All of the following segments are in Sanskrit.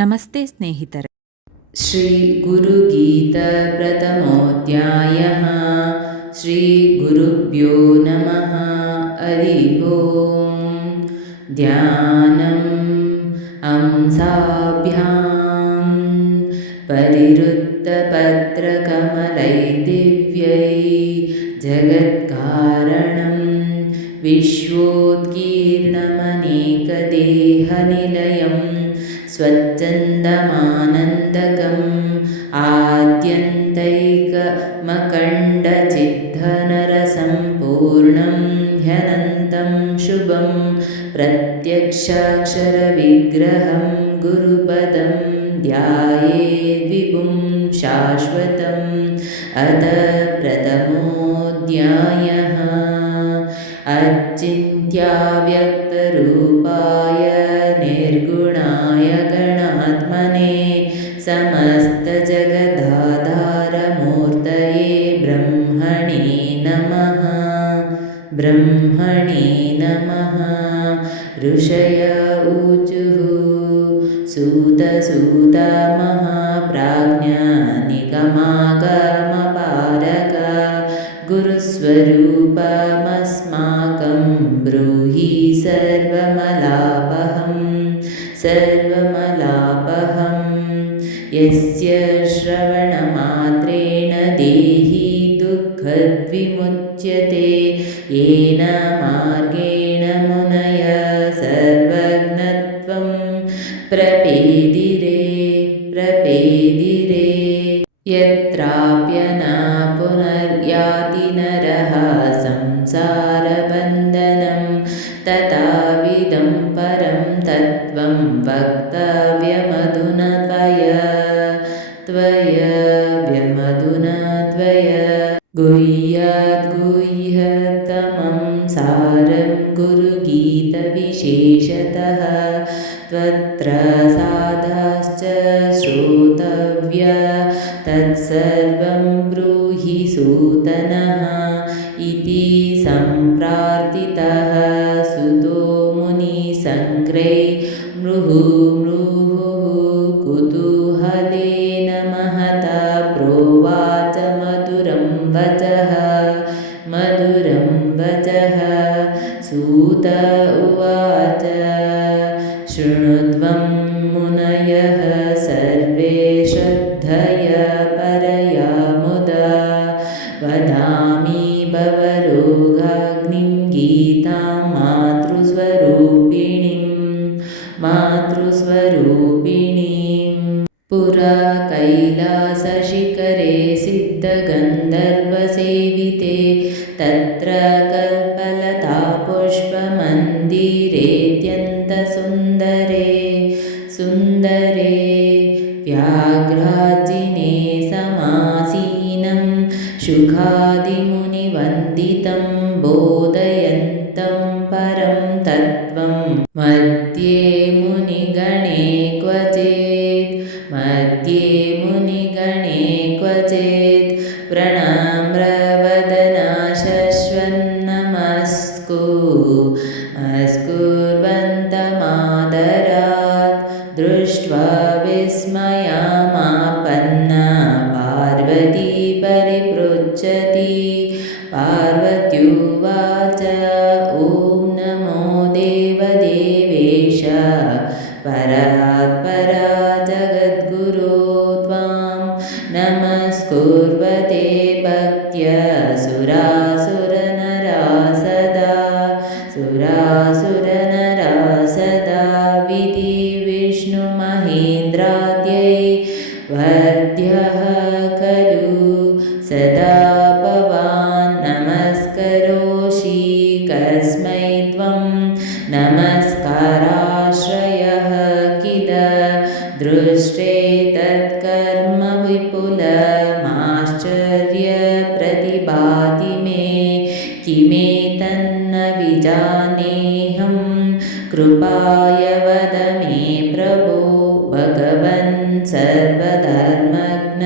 ನಮಸ್ತೆ ಸ್ನೇಹಿತರೆ. ಶ್ರೀ ಗುರುಗೀತಾ ಪ್ರಥಮೋಧ್ಯಾಯಃ. ಶ್ರೀ ಗುರುಭ್ಯೋ ನಮಃ. ಹರಿ ಓಂ. ಧ್ಯಾನಂ ಹಂಸಾಭ್ಯಾಂ ಪರಿವೃತ್ತ ಪತ್ರಕಮಲೈ ದಿವ್ಯೈ ಜಗತ್ಕಾರಣಂ ವಿಶ್ವೋತ್ಕೀರ್ಣಮನೇಕದೇಹನಿಲಯಂ ಸ್ವಚ್ಛಂದಮಾನಂದಕಂ ಆದ್ಯಂತೈಕಮಖಂಡಚಿದ್ಧನರಸಂಪೂರ್ಣಂ ह्यनन्तं शुभं प्रत्यक्षाक्षरविग्रहं गुरुपदं ध्यायेद्विभुं शाश्वतम्. अथ प्रथमोऽध्यायः. अचिन्त्याव्यक्तरूपाय निर्गुणाय गणात्मने समस्तजगदाधारमूर्तये ब्रह्मणे नमः. ब्रह्मणे नमः. ऋषय ऊचुः सूत सूत महाप्राज्ञ निगमागमपारग गुरुस्वरूपमस्माकं ब्रूहि सर्वमलापहं यस्य श्रवणमात्रेण देहि दुःखद्विमुच्यते येन मार्गेण मुनयः सर्वज्ञत्वं प्रपेदिरे. यत्राप्यन पुनर्याति नरः संसारबन्धनं तथाविधं परं तत्त्वं वक्तव्यमधुना त्वया गुह्याद्गुह्यतमं सारं गुरुगीतविशेषतः त्वत्र साधाश्च श्रोतव्या तत्सर्वं ब्रूहि सूतनः इति सम्प्रार्थितः. सुतो मुनिसङ्ग्रहे मुहुः कुतूहलेन महता प्रोवाच मधुरं वचः. सूत उवाच शृण्वं मुनयः सर्वे श्रद्धया परया मुदा वदामि भवरोगाग्निं गीतां मातृस्वरूपिणीं. पुरा कैलासशिखरे सिद्धगन्धर्वसेविते तत्र कल्पलतापुष्पमन्दिरेऽत्यन्तसुन्दरे व्याघ्राजिने समासीनं शुकादिमुनिवन्दितं बोधयन्तं परं तत्त्वं. मध्ये मुनिगणे क्वचित् प्रणम्रवदना शश्वन्नमस्कुर्वन्तमादरात् दृष्ट्वा विस्मयमापन्ना पार्वती परिपृच्छति. पार्वत्युवाच ॐ नमो देवदेवेश परात्परा जगद्गुरो त्वां नमस्कुर्वते भक्त्या सुरासुरनरा सदा विधि विष्णुमहेन्द्राद्यै वर्ध्यः खलु सदा भवान् नमस्करोषि कस्मै त्वं नमस्काराश्रयः किल दृष्टे तत्कर्म विपुलमाश्चर्यप्रतिभाति मे किमेतन्न विजानेऽहं कृपाय वद मे प्रभो भगवन् सर्वधर्मज्ञ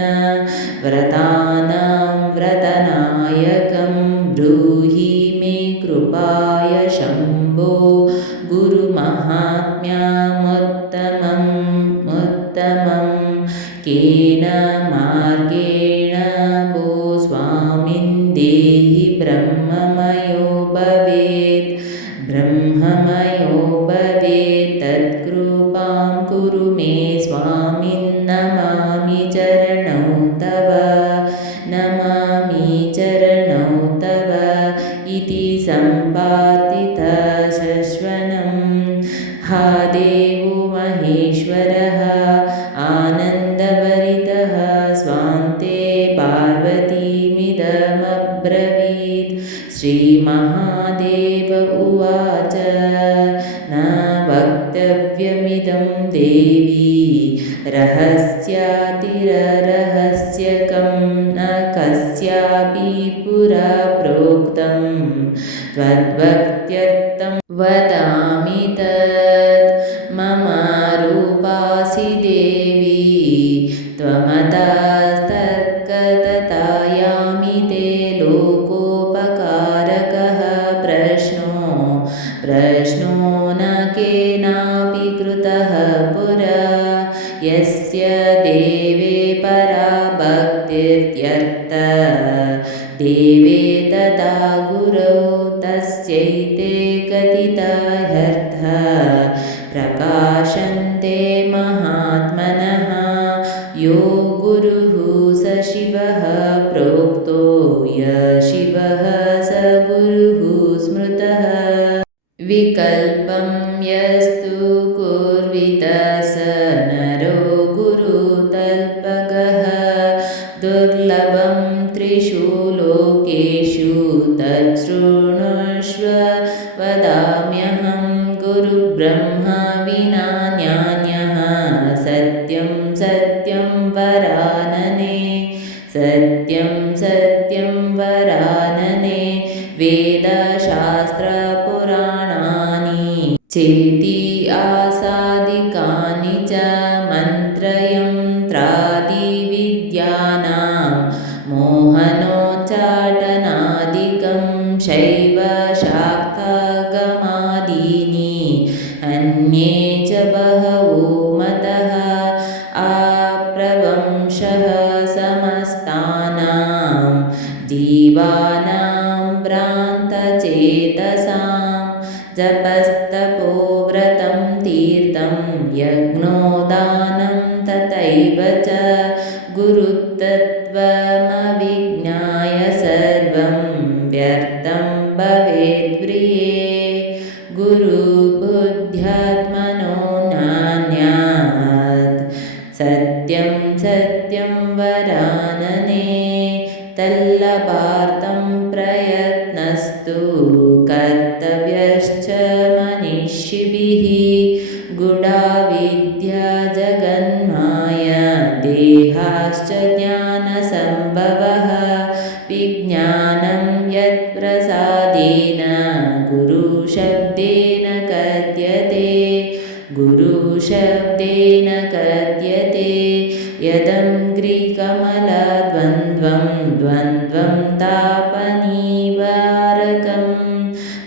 व्रतानां व्रतनायकं ब्रूहि मे कृपाय शम्भो गुरुमहात्म्यमुत्तमम् मार्गेण वो स्वामिन् देहि ब्रह्ममयो भवेत् तत्कृपां कुरु मे स्वामिन् नमामि चरणौ तव इति सम्पार्थितः शश्वनं हा देवो महेश्वरः आनन्दभरितः स्वान्ते पार्वतीमिदमब्रवीत् श्रीमहादेव उवाच न वक्तव्यमिदं देवी रहस्यातिररहस्यकं न कस्यापि पुरा प्रोक्तं त्वद्भक्त्यर्थं वदामि तत् मम रूपासि देवी त्वमतस्तर्कततायामि ते लोकोपकारकः प्रश्नो न केनापि कृतः पुरा यस्य देवे परा भक्तिर्यर्थः देवे तदा गुरौ तस्यैते कथितार्थः प्रकाशन्ते महात्मनः यो गुरुः स शिवः प्रोक्तो य शिवः स गुरुः स्मृतः विकल्पं यस्तु कुर्वित स नरो गुरुतल्पगः दुर्लभं त्रिषु लोकेषु तच्छृणुष्व वदाम्यहं गुरुब्रह्मा विना नान्यः सत्यं वरानने वेदशास्त्रपुराणानि चेति आसादिकानि च मन्त्रयन्त्रादिविद्यानां मोहनोच्चाटनादिकं शैवशाक्तागमादीनि अन्ये च बहवो मतः आप्रवंशः समस्तानां जीवानां भ्रान्तचेतसां जपस्तपोव्रतं तीर्थं यज्ञो दानं तथैव च गुरुतत्त्वमविज्ञाय सर्वं व्यर्थं भवेद्प्रिये गुरुबुद्ध्यात्मनो नान्यात् सत्यं वरानने तल्लभार्थं प्रयत्नस्तु कर्तव्यश्च मनीषिभिः गुडाविद्या जगन्माया देहाश्च ज्ञानसम्भवः विज्ञानं यत्प्रसादेन गुरुशब्देन कथ्यते यदङ्घ्रिकमलद्वन्द्वं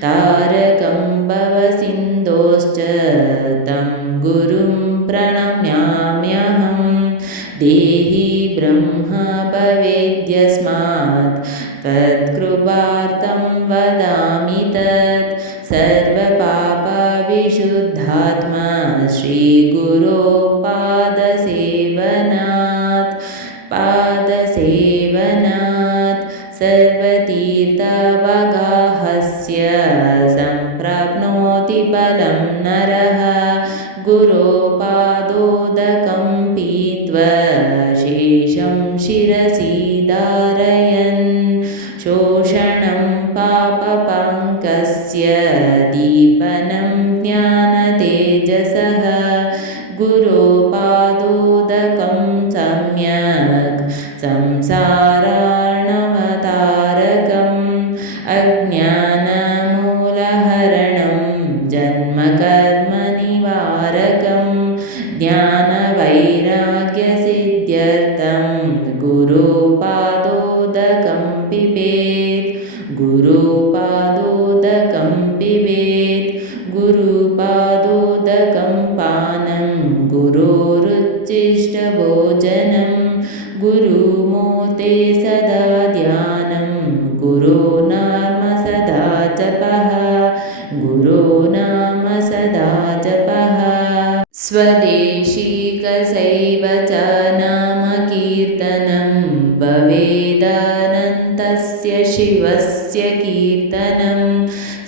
तारकं भवसिन्धोश्च तं गुरुं प्रणम्याम्यहं देहि ब्रह्म भवेद्यस्मात् तत्कृपार्थं वदामि तत् सर्वपापविशुद्धात्मा श्रीगुरो पादसेवनात् सर्वतीर्थवगाहस्य सम्प्राप्नोति फलं नरः गुरो पादोदकं पीत्वा शेषं शिरसि धारयन् शोषणं पापपङ्कस्य दीपनं ज्ञानतेजसः गुरो पादोदकं सम्यक् संसारार्णवतारकम् अज्ञानमूलहरणं जन्मकर्मनिवारकं ज्ञानवैराग्यसिद्ध्यर्थं गुरुपादोदकं पिबेत् गुरुपादोदकं पानं गुरोरुच्चिष्टभोजनं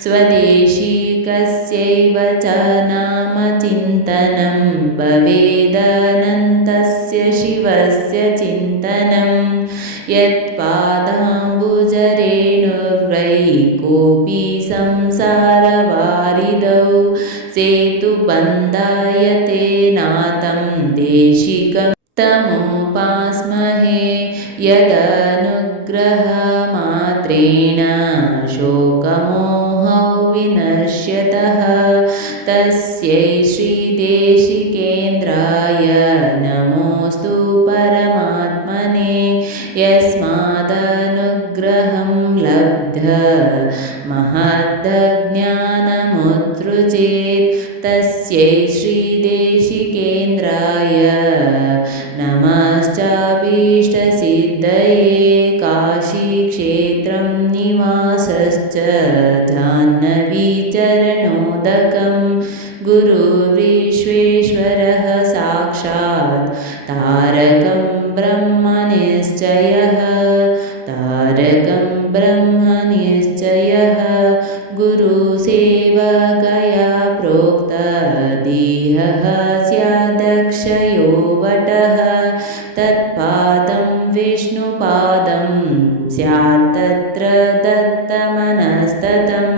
स्वदेशिकस्यैव च नाम चिन्तनं भवेदनन्तस्य शिवस्य चिन्तनं यत्पादाम्बुजरेणुर्वै कोऽपि संसारवारिधौ सेतुबन्धाय तेनातं देशिकं तमुपास्महे यदनुग्रहमात्रेण शोकमोहौ विनश्यतः तस्यै श्रीदेशिकेन्द्राय नमोऽस्तु परमात्मने यस्मादनुग्रहं लब्ध महद्ज्ञानमुत्सृजेत् तस्यै श्रीदेशिकेन्द्राय नमश्चाभीष्टसिद्धये काशीक्षेत्रं निवासश्च जाह्नवीचरणोदकं गुरुर्विश्वेश्वरः साक्षात् तारकं ब्रह्मनिश्चयः गुरुसेवकया प्रोक्तदेहः स्यादक्षयो वटः तत्पादं विष्णुपादं स्यात्तत्र दत्तमनस्ततं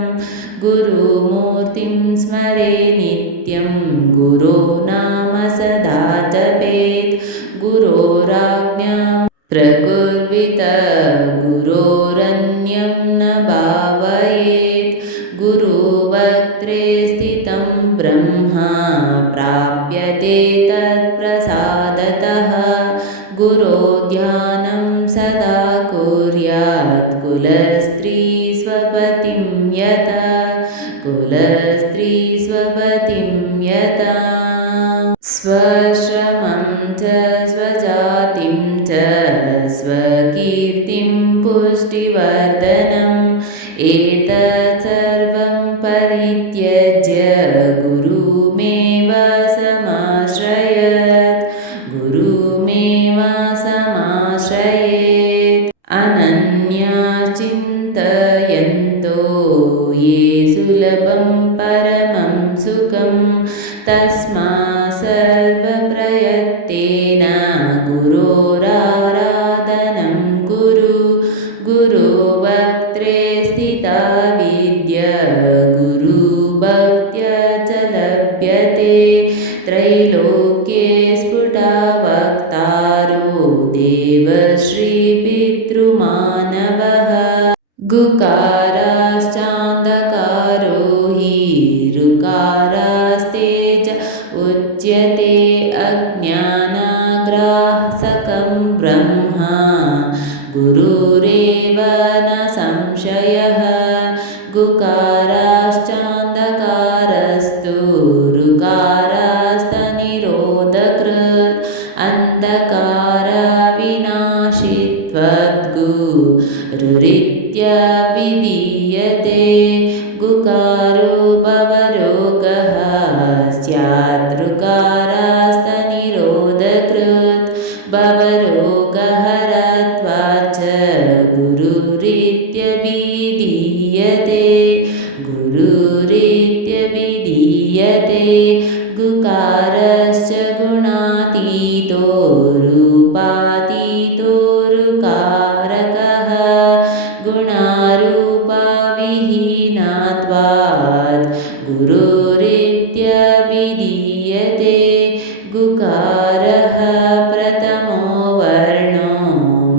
गुरुमूर्तिं स्मरे नित्यं गुरोर्नाम सदा जपेत् गुरोराज्ञां प्रकुर्वीत गुरोरन्यं न भावयेत् गुरुवक्त्रे स्थितं ब्रह्म प्राप्यते तत्प्रसादतः गुरोर्ध्यानं सदा कुर्यात् कुलस्त्रीस्वपतिं यता स्वश्रमं च स्वजातिं च स्वकीर्तिं पुष्टिवर्धनम् एतत् सर्वं परित्यज्य गुरुमेव समाश्रयेत् अनन्याश्चिन्तयन्तो ये सुलभं परमं सुखं तस्मात् सर्वप्रयत्नेन गुरोराराधनं कुरु गुरुवक्त्रे स्थिता विद्या गुरुभक्त्या च लभ्यते त्रैलोक्ये स्फुटा वक्तारो देवर्षिपितृमानवः गुकाराश्चान्धकारो हि ऋकारास्तेज उच्यते अज्ञानाग्रासकं ब्रह्म गुरुरेव न संशयः गुकाराश्चान्धकारस्तु ऋकारास्तनिरोधकृत् अन्धकाराविनाशित्वद्गुरुरित्यभिधीयते गुकारो भवरोगः स्यात् ऋकारास्तनिरोधकृत् भवरोगहरत्वाच्च गुरुरित्यभिधीयते गुकारश्च गुणातीतो रूपातीतो ऋकारकः गुणारूपविहीनत्वात् गुरुरित्यभिधीयते गुकारः प्रथमो वर्णो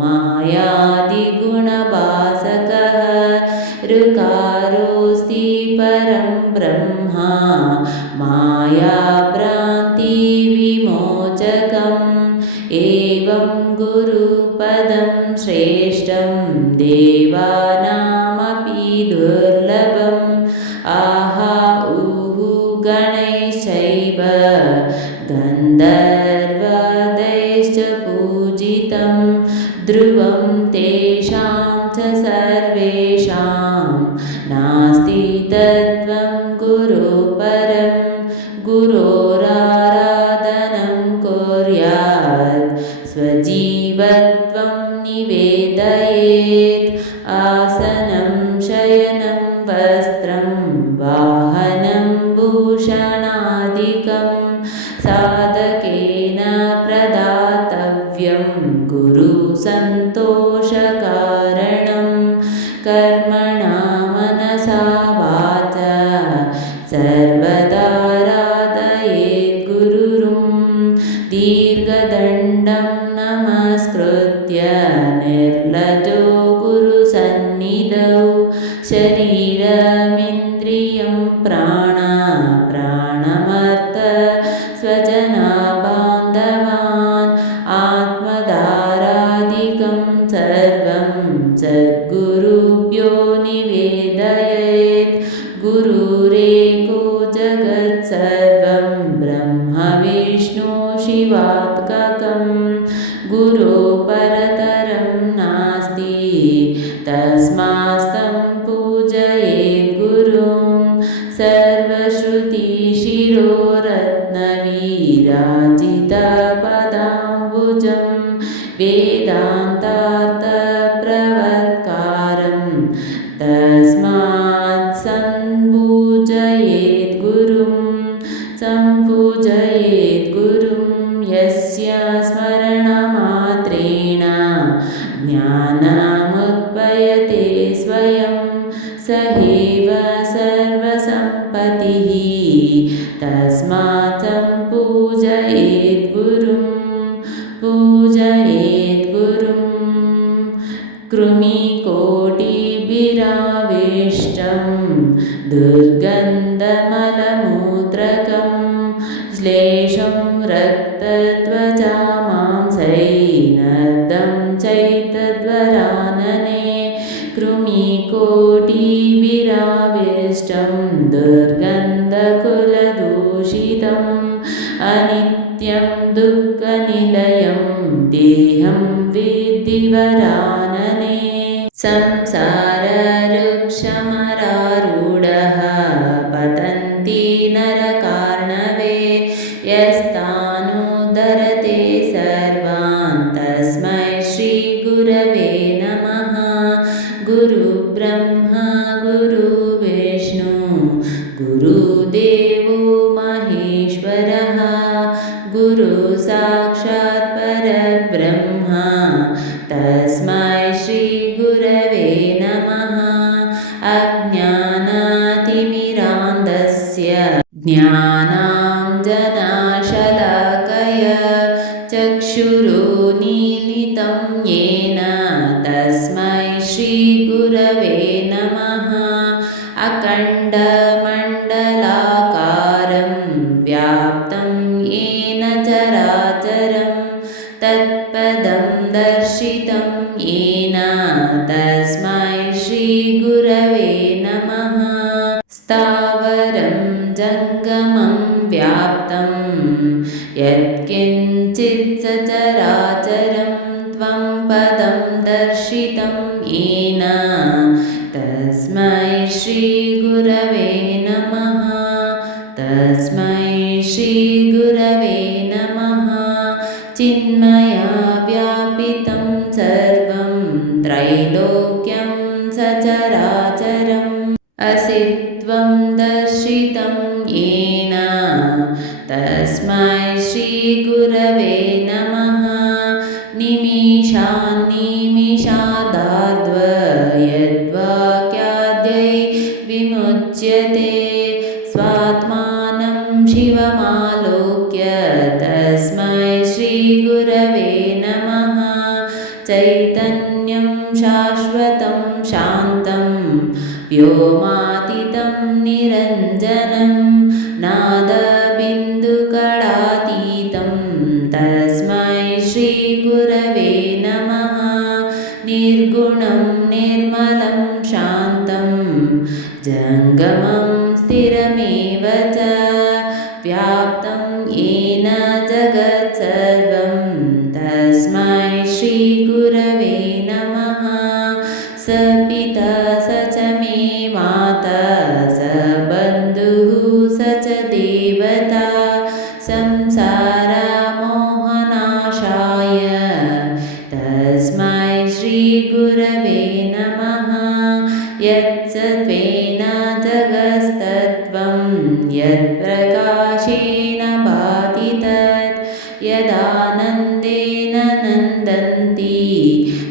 मायादिगुणभासकः ऋकारोऽस्ति परं ब्रह्म मायाभ्रान्तिविमोचकम् एवं गुरुपदं श्रेष्ठं देवानामपि दुर्लभम् आहुः गणैश्चैव गन्धर्वदैश्च पूजितं ध्रुवं तेषां च सर्वेषां नास्ति तत्त्वं गुरुपरं गुरोराराधनं कुर्यात् स्वजीवत्वं निवेदयेत् आसनं शयनं वस्त्रं प्रियं प्राणमर्थ स्वजनबान्धवान् आत्मदारादिकं सर्वं सद्गुरुभ्यो निवेदयेत्। गुरुरेको जगत्सर्वं ब्रह्म विष्णु शिवात्मकं गुरो परतरं नास्ति तस्मास्तं पूजयेत् गुरुं। सर्वश्रुतिशिरोरत्नविराजितपदाम्बुजं वेदान्तार्थप्रवक्तारं तस्मात् सम्पूजयेत् गुरुं यस्य स्मरणमात्रेण ज्ञानमुत्पद्यते स्वयं स एव सर्वसम्पत्तिः तस्मात् सम्पूजयेत् गुरुं। कृमिकोटिभिराविष्टं दुर्गन्धमलमूत्रकं श्लेषं रक्तत्वचामांसैर्नद्धं चैतद्वरानने। कृमिकोटिभिराविष्टं दुर्गन्धकुलदूषितम् अनित्यं दुःखनिलयं देहं विद्धि वरानने। संसारवृक्षमरारूढः पतन्ति नरकार्णवे यस्तानुद्धरते सर्वान् तस्मै श्रीगुरवे नमः। गुरुब्रह्मा गुरुविष्णु गुरुदेवो महेश्वरः गुरुसाक्षात् परब्रह्म तस्मै श्रीगुरवे नमः। अज्ञानातिमिरान्धस्य ज्ञानाञ्जनशलाकया चक्षुरुन्मीलितं येन तस्मै श्रीगुरवे नमः। अखण्डमण्डलाकारं व्याप्तं येन चराचरं तत्पदं दर्शितं येन तस्मै श्रीगुरवे नमः। स्थावरं जङ्गमं व्याप्तं यत्किञ्चित् सचराचरं त्वं पदं दर्शितं येन तस्मै श्रीगुरवे नमः। चिन्मया व्यापितं सर्वं त्रैलोक्यं सचराचरम् असित्वं दर्शितं येन तस्मै श्रीगुरवे नमः। निमिषान्निमिषादार्द्वयद्वाक्याद्यै विमुच्यते स्वात्मानं शिवमालोक्य तस्मै श्रीगुरवे नमः। चैतन्यं शाश्वतं शान्तं व्योमातीतं निरञ्जनं नादबिन्दुकलातीतं तस्मै श्रीगुरवे नमः। निर्गुणं निर्मलं शान्तं जङ्गमं स्थिरमेव च व्याप्तं येन जगत्सर्वं तस्मै श्रीगुरवे नमः। स पिता स च मे माता स बन्धुः स च देवता संसारमोहनाशाय तस्मै श्रीगुरवे नमः। यत्सत्त्वेन जगत्सत्त्वं यत्प्रकाशेन भाति तत् यदानन्देन नन्दन्ति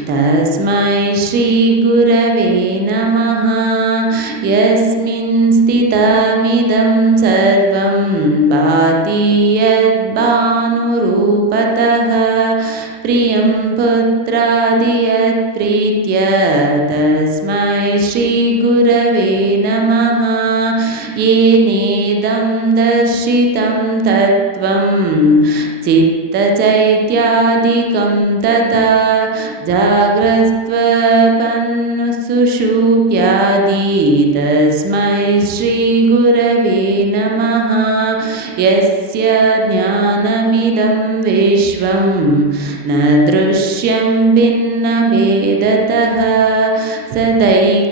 तस्मै श्रीगुरवे नमः। यस्मिन् स्थितमिदं सर्वं भाति यद्भानुरूपतः प्रियं पुत्रादि यत्प्रीत्य तस्मै श्रीगुरवे नमः। येनेदं दर्शितं तत्त्वं चित्तचैत्यादिकं तथा जाग्रत्स्वप्नसुषुप्त्यादि तस्मै श्रीगुरवे नमः। यस्य ज्ञानमिदं विश्वं न दृश्यं भिन्नभेदतः सदैकरूपरूपाय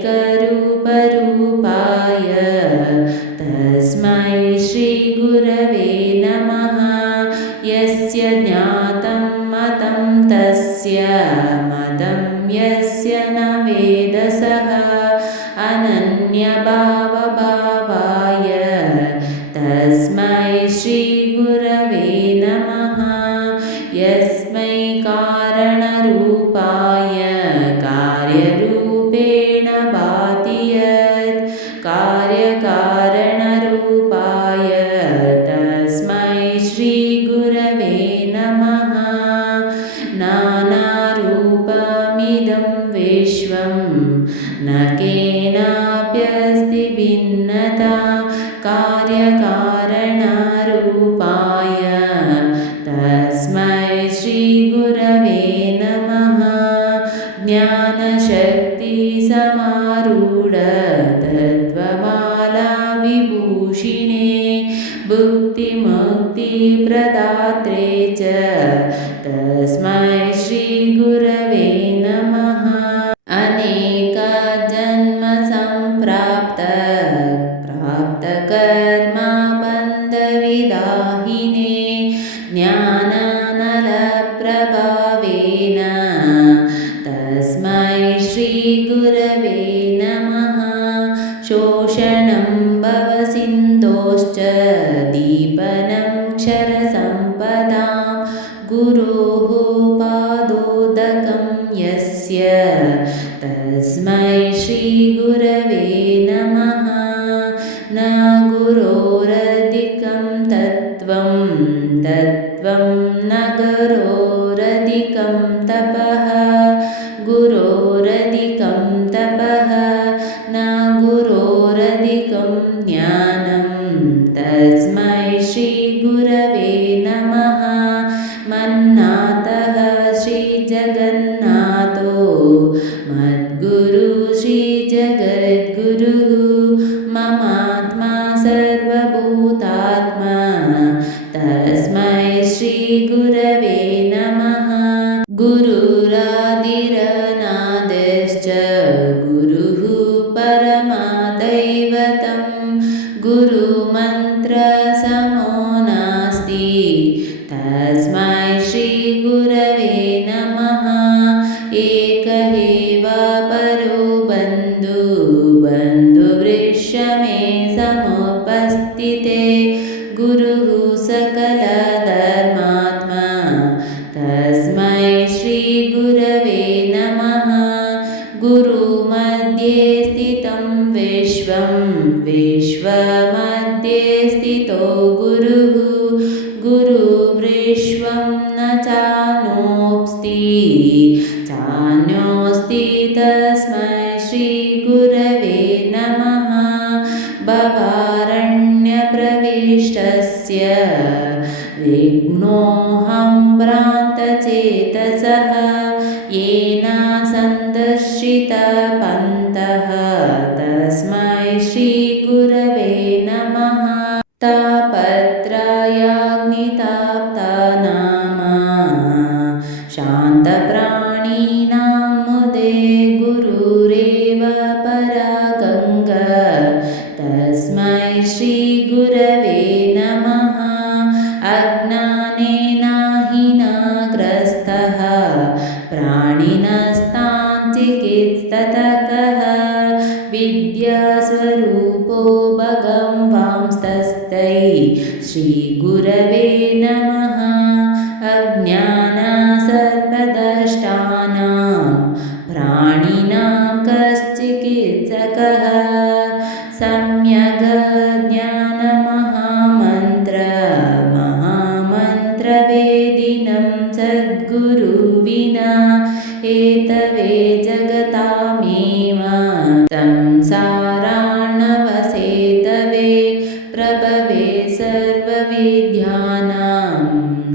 तस्मै श्रीगुरवे नमः। यस्य ज्ञातं मतं तस्य मतं यस्य न वेदसः अनन्यभावभावाय तस्मै श्रीगुरवे नमः। यस्मै कारणरूपाय कार्यरूपेण भाति यत् कार्यकारणरूपाय तस्मै श्रीगुरवे नमः। नानारूपमिदं विश्वं न केनाप्यस्ति भिन्नता कार्यकारणरूपाय तस्मै श्रीगुरवे नमः। ज्ञानशक्तिसमारूढ तत्त्वमाला विभूषिणे भुक्तिमुक्तिप्रदात्रे च तस्मै श्रीगुरवे नमः। प्राप्तकर्मबन्धविदाहिने ज्ञानानलप्रभावेन तस्मै श्रीगुरवे नमः। शोषणं भवसिन्धोश्च दीपनं क्षरसम्पदां गुरोः पादोदकं यस्य तस्मै श्रीगुरवे नमः। न गुरोरधिकं तत्त्वं न गुरोरधिकं तपः गुरोरधिकं तपः न गुरोरधिकं ज्ञानं तस्मै श्रीगुरवे नमः। मन्नाथः श्रीजगन्नाथो मद्गुरु श्रीजगद्गुरुः ममात्मा सर्वभूतात्मा तस्मै श्रीगुरवे नमः। गुरुरादिरनादिश्च गुरुः परमदैवतं गुरुमन्त्रसमो नास्ति तस्मै श्रीगुरवे नमः। एक एव परो बन्धुवृषमे समुपस्थिते गुरुः सकलधर्मात्मा तस्मै श्रीगुरवे नमः। गुरुमध्ये स्थितं विश्वं विश्वमध्ये स्थितो गुरुः गुरुर्विश्वं न चान्योऽस्ति तस्मै श्रीगुरवे नमः। भवारण्यप्रविष्टस्य विघ्नोऽहं भ्रान्तचेतसः येन सन्दर्शितपन्तः तस्मै श्रीगुरवे नमः। तापत्रयाग्निताप्तनामा शान्तप्राणिनां मुदे गुरुरेव परागङ्गा तस्मै श्रीगुरवे नमः। अज्ञानेन हीनग्रस्तः प्राणिनस्ताञ्चिकित्सतकः विद्यास्वरूपो भगवांस्तस्मै श्रीगुरवे नमः। अज्ञानसर्पदष्टानां प्राणिनां कश्चिकित्सकः सम्यग् महामन्त्रवेदिनं सद्गुरुविना एतवे जगतामेव संसारार्णवसेतवे प्रभवे सर्वविद्यानां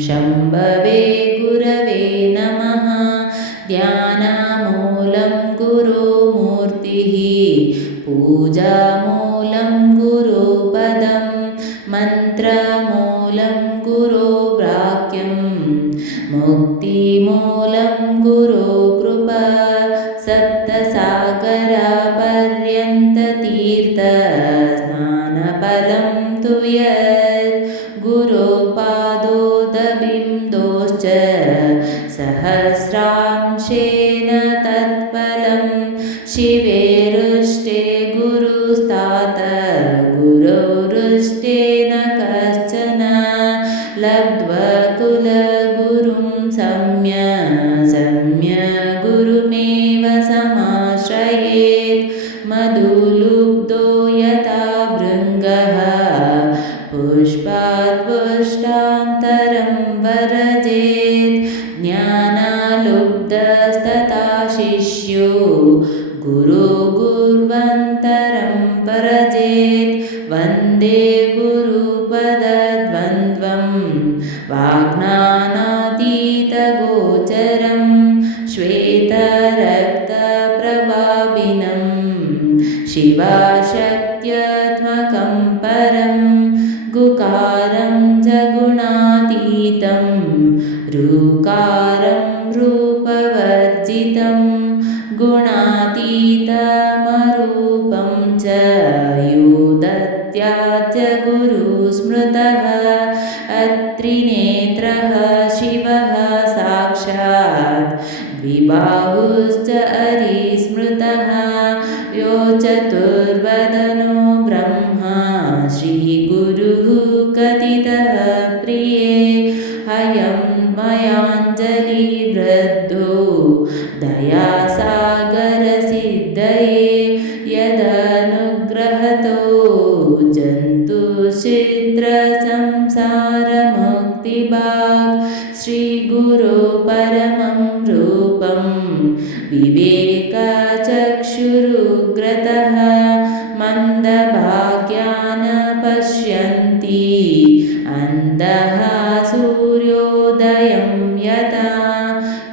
शम्भवे गुरवे नमः। ध्यानमूलं गुरुमूर्तिः पूजामूलं गुरुपदं मन्त्रमूलं गुरुवाक्यं मुक्तिमूलं गुरुकृपा सप्तसागरपर्यन्ततीर्थस्नानफलं तु यत् गुरुपादोदबिन्दोश्च सहस्रांशेन तत्फलं शिवेरुष्टे गुरुस्तात गुरोरुष्टेन कश्चन लब्ध्वा कुलगुरुं सम्य गुरुमेव समाश्रयेत्। मधुलुब्धो यथा भृङ्गः पुष्पात् पुष्टान्तरं वर्जेत् ज्ञानलुब्धस्तथा शिष्यो गुरुगुर्वन्तरं वर्जेत्। वन्दे गुरुपदद्वन्द्वं वाग्ज्ञानातीतगोचरं श्वेतरक्तप्रभाविनं शिवशक्त्यात्मकं परं गुकारं च गुणातीतं ऋकारं रूपवर्जितं गुणातीतमरूपं च यो दत्यात् गुरुस्मृतः अत्रिनेत्रः शिवः साक्षात् द्विबाहुश्च हरिस्मृतः यो चतुर्वदनो ब्रह्मा श्रीगुरुः कथितः प्रिये अयं मयाञ्जलिबद्धो दयासागरसिद्धये यदनुग्रहतो जन्तुश्चित्रसंसारमुक्तिभाग् श्रीगुरो परमं रूपं विवेकचक्षुरुग्रतः मन्दभाग्यान् पश्यन्ति अन्धः सूर्योदयं यथा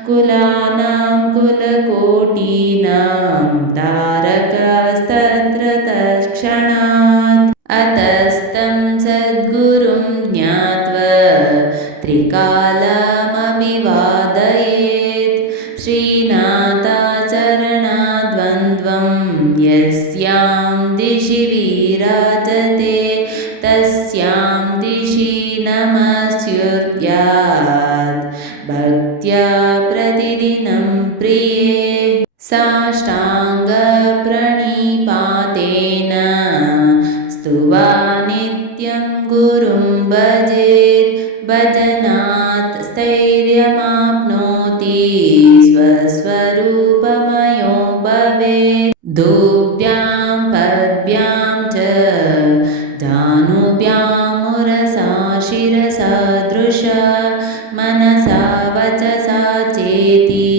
कुलानां कुलकोटीनां तारकस्तत्र तत्क्षणात् अतस्तं सद्गुरुं ज्ञात्वा त्रिकालमभिवादयेत्। श्रीनाथाचरणद्वन्द्वं यस्यां दिशि विराजते तस्यां दिशि नमस्युर्यात् भक्त्या प्रतिदिनं प्रिये साष्टाङ्गप्रणिपातेन स्तुवा नित्यं गुरुं भजेत्। भजनात् स्थैर्यमाप्नोति स्वस्वरूपमयो भवेत्। दोभ्यां पद्भ्यां च जानुभ्यामुरसा शिरसा दृशा मनसा वचसा चेति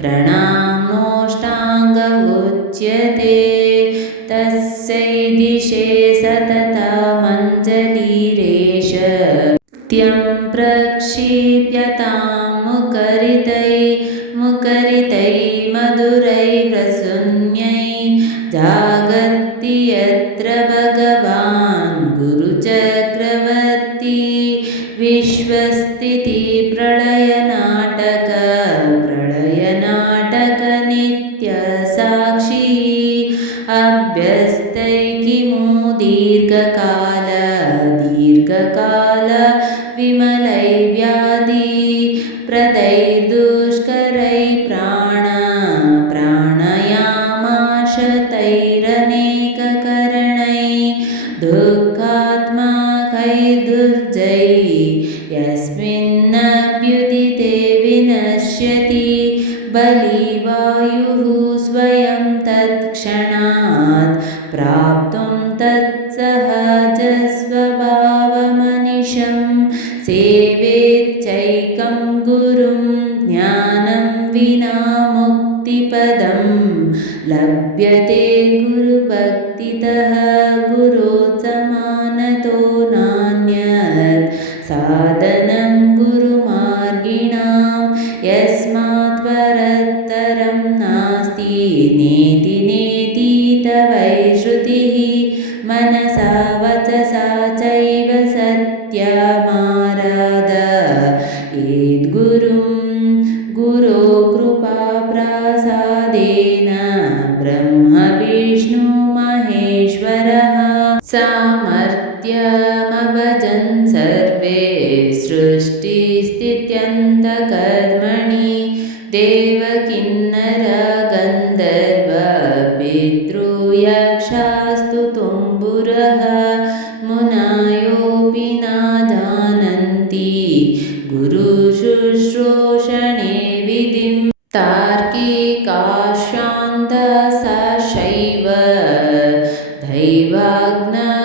प्रणामोष्टाङ्ग उच्यते। तस्यै दिशे सततमञ्जलिरेष नित्यं प्रक्षिप्यतां मुखरितै मधुरै प्रसून्यै जागर्ति यत्र भगवान् गुरुचक्रवर्ती विश्वस्थितिप्रलयनाटक नित्यसाक्षी अभ्यस्तै किमु दीर्घकाल विमलै व्याधि प्रदैर्दुष्करै प्राणायामाशतैरनेककरणै दुःखात्मकैर्दुर्जै यस्मिन्नभ्युदिते विनश्यति बलिवायुः स्वयं तत्क्षणात् प्राप्तुं तत्सहजस्वभावमनिशं सेवेच्चैकं गुरुं ज्ञानं विना मुक्तिपदं लभ्यते गुरुभक्तितः गुरोत्समानः मनसा वचसा चैव सत्यमाराधयेद्गुरुं गुरो कृपाप्रसादेन ब्रह्म विष्णु महेश्वरः सामर्थ्यमभजन् सर्वे सृष्टिस्थित्यन्तकर्मणि देवकिन्नर गन्धर्व पितृयक्षास्तु तुम्बुरः मुनयोऽपि न जानन्ति गुरुशुश्रूषणे विधिं तार्किकाशान्तशैव दैवाग्नकर्मठा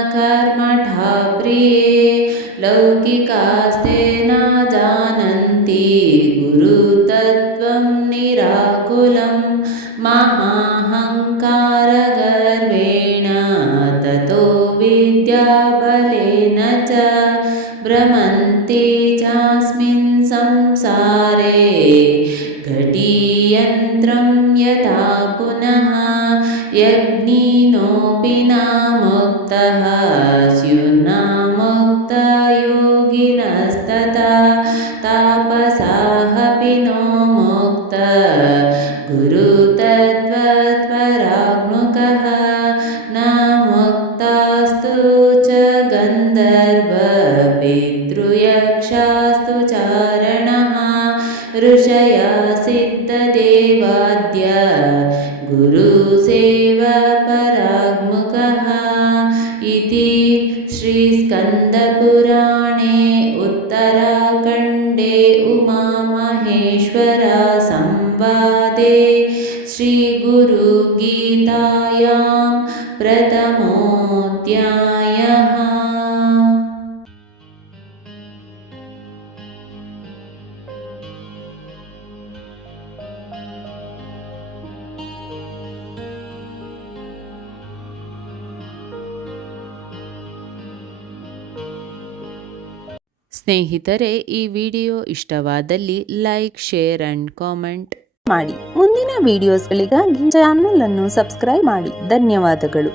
प्रिये लौकिकास्ते न जानन्ति गुरुतत्त्वं निराकुलं महाहङ्कारगर्वेण ततो विद्याबलेन च भ्रमन्ति चास्मिन् संसारे घटीयन्त्रं यथा पुनः यज्ञिनोऽपि न मुक्तः स्युर्नामुक्तयोगिनस्तथा तापसाऽपि नो मुक्त गुरुतत्त्वपराङ्मुखः न मुक्तास्तु च गन्धर्व पितृयक्षास्तु चारणः ऋषया सिद्धदेवाद्य गुरुसेवापराङ्मुखः इति श्रीस्कन्दपुराणे उत्तराखण्डे उमामहेश्वर संवादे श्रीगुरुगीतायां प्रथमोऽध्यायः। ಸ್ನೇಹಿತರೆ, ಈ ವಿಡಿಯೋ ಇಷ್ಟವಾದಲ್ಲಿ ಲೈಕ್, ಶೇರ್ ಅಂಡ್ ಕಾಮೆಂಟ್ ಮಾಡಿ. ಮುಂದಿನ ವಿಡಿಯೋಸ್ಗಳಿಗಾಗಿ ಚಾನೆಲ್ ಅನ್ನು ಸಬ್ಸ್ಕ್ರೈಬ್ ಮಾಡಿ. ಧನ್ಯವಾದಗಳು.